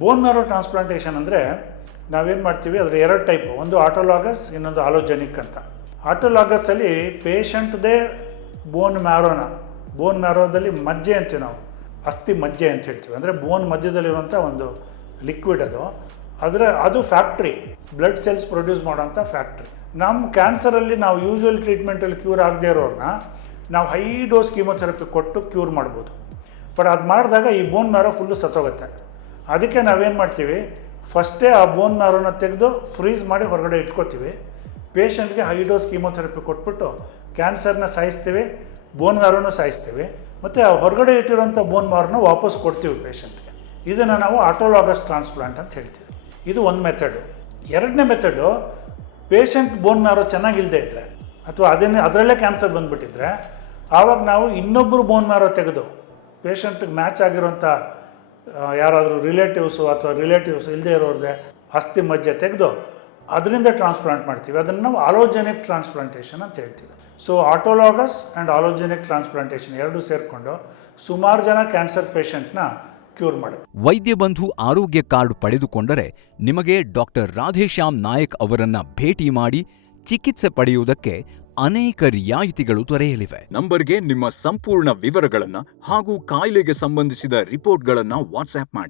Bone marrow transplantation ಅಂದರೆ ನಾವೇನು ಮಾಡ್ತೀವಿ, ಅದರ ಎರಡು ಟೈಪು, ಒಂದು ಆಟೋಲಾಗಸ್, ಇನ್ನೊಂದು ಆಲೋಜೆನಿಕ್ ಅಂತ. ಆಟೋಲಾಗಸ್ಸಲ್ಲಿ ಪೇಷಂಟ್ದೇ ಬೋನ್ ಮ್ಯಾರೋದಲ್ಲಿ ಮಜ್ಜೆ ಅಂತೀವಿ ನಾವು, ಅಸ್ಥಿ ಮಜ್ಜೆ ಅಂತ ಹೇಳ್ತೀವಿ. ಅಂದರೆ ಬೋನ್ ಮಧ್ಯದಲ್ಲಿರುವಂಥ ಒಂದು ಲಿಕ್ವಿಡ್ ಅದು ಫ್ಯಾಕ್ಟ್ರಿ, ಬ್ಲಡ್ ಸೆಲ್ಸ್ ಪ್ರೊಡ್ಯೂಸ್ ಮಾಡೋಂಥ ಫ್ಯಾಕ್ಟ್ರಿ. ನಮ್ಮ ಕ್ಯಾನ್ಸರಲ್ಲಿ ನಾವು ಯೂಶ್ವಲ್ ಟ್ರೀಟ್ಮೆಂಟಲ್ಲಿ ಕ್ಯೂರ್ ಆಗದೆ ಇರೋರನ್ನ ನಾವು ಹೈ ಡೋಸ್ ಕೀಮೊಥೆರಪಿ ಕೊಟ್ಟು ಕ್ಯೂರ್ ಮಾಡ್ಬೋದು. ಬಟ್ ಅದು ಮಾಡಿದಾಗ ಈ ಬೋನ್ ಮ್ಯಾರೋ ಫುಲ್ಲು ಸತ್ತೋಗುತ್ತೆ. ಅದಕ್ಕೆ ನಾವೇನು ಮಾಡ್ತೀವಿ, ಫಸ್ಟೇ ಆ ಬೋನ್ ಮ್ಯಾರೋನ ತೆಗೆದು ಫ್ರೀಸ್ ಮಾಡಿ ಹೊರಗಡೆ ಇಟ್ಕೋತೀವಿ. ಪೇಷಂಟ್ಗೆ ಹೈ ಡೋಸ್ ಕೀಮೊಥೆರಪಿ ಕೊಟ್ಬಿಟ್ಟು ಕ್ಯಾನ್ಸರ್ನ ಸಾಯಿಸ್ತೀವಿ, ಬೋನ್ ಮ್ಯಾರೋನ ಸಾಯಿಸ್ತೀವಿ, ಮತ್ತು ಆ ಹೊರಗಡೆ ಇಟ್ಟಿರೋಂಥ ಬೋನ್ ಮ್ಯಾರೋನ ವಾಪಸ್ ಕೊಡ್ತೀವಿ ಪೇಷಂಟ್ಗೆ. ಇದನ್ನು ನಾವು ಆಟೋಲಾಗಸ್ ಟ್ರಾನ್ಸ್ಪ್ಲಾಂಟ್ ಅಂತ ಹೇಳ್ತೀವಿ. ಇದು ಒಂದು ಮೆಥಡು. ಎರಡನೇ ಮೆಥಡು, ಪೇಷಂಟ್ ಬೋನ್ ಮ್ಯಾರೋ ಚೆನ್ನಾಗಿಲ್ಲದೆ ಇದ್ದರೆ ಅಥವಾ ಅದರಲ್ಲೇ ಕ್ಯಾನ್ಸರ್ ಬಂದುಬಿಟ್ಟಿದ್ರೆ ಆವಾಗ ನಾವು ಇನ್ನೊಬ್ಬರು ಬೋನ್ ಮ್ಯಾರೋ ತೆಗೆದು ಪೇಷಂಟ್ಗೆ ಮ್ಯಾಚ್ ಆಗಿರೋಂಥ ಯಾರಾದರೂ ರಿಲೇಟಿವ್ಸು ಅಥವಾ ರಿಲೇಟಿವ್ಸ್ ಇಲ್ಲದೆ ಇರೋರಿಗೆ ಅಸ್ಥಿ ಮಜ್ಜೆ ತೆಗೆದು ಅದರಿಂದ ಟ್ರಾನ್ಸ್ಪ್ಲಾಂಟ್ ಮಾಡ್ತೀವಿ. ಅದನ್ನು ನಾವು ಆಲೋಜೆನಿಕ್ ಟ್ರಾನ್ಸ್ಪ್ಲಾಂಟೇಷನ್ ಅಂತ ಹೇಳ್ತೀವಿ. So autologous and allogeneic transplantation ಎರಡೂ ಸೇರಿಕೊಂಡು ಸುಮಾರು ಜನ ಕ್ಯಾನ್ಸರ್ ಪೇಷಂಟ್ನ ಕ್ಯೂರ್ ಮಾಡುತ್ತೆ. ವೈದ್ಯ ಬಂಧು ಆರೋಗ್ಯ ಕಾರ್ಡ್ ಪಡೆದುಕೊಂಡರೆ ನಿಮಗೆ ಡಾಕ್ಟರ್ ರಾಧೇಶ್ಯಾಮ್ ನಾಯಕ್ ಅವರನ್ನ ಭೇಟಿ ಮಾಡಿ ಚಿಕಿತ್ಸೆ ಪಡೆಯುವುದಕ್ಕೆ ಅನೇಕ ರಿಯಾಯಿತಿಗಳು ದೊರೆಯಲಿವೆ. ನಂಬರ್ಗೆ ನಿಮ್ಮ ಸಂಪೂರ್ಣ ವಿವರಗಳನ್ನ ಹಾಗೂ ಕಾಯಿಲೆಗೆ ಸಂಬಂಧಿಸಿದ ರಿಪೋರ್ಟ್ಗಳನ್ನ ವಾಟ್ಸ್ಆಪ್ ಮಾಡಿ.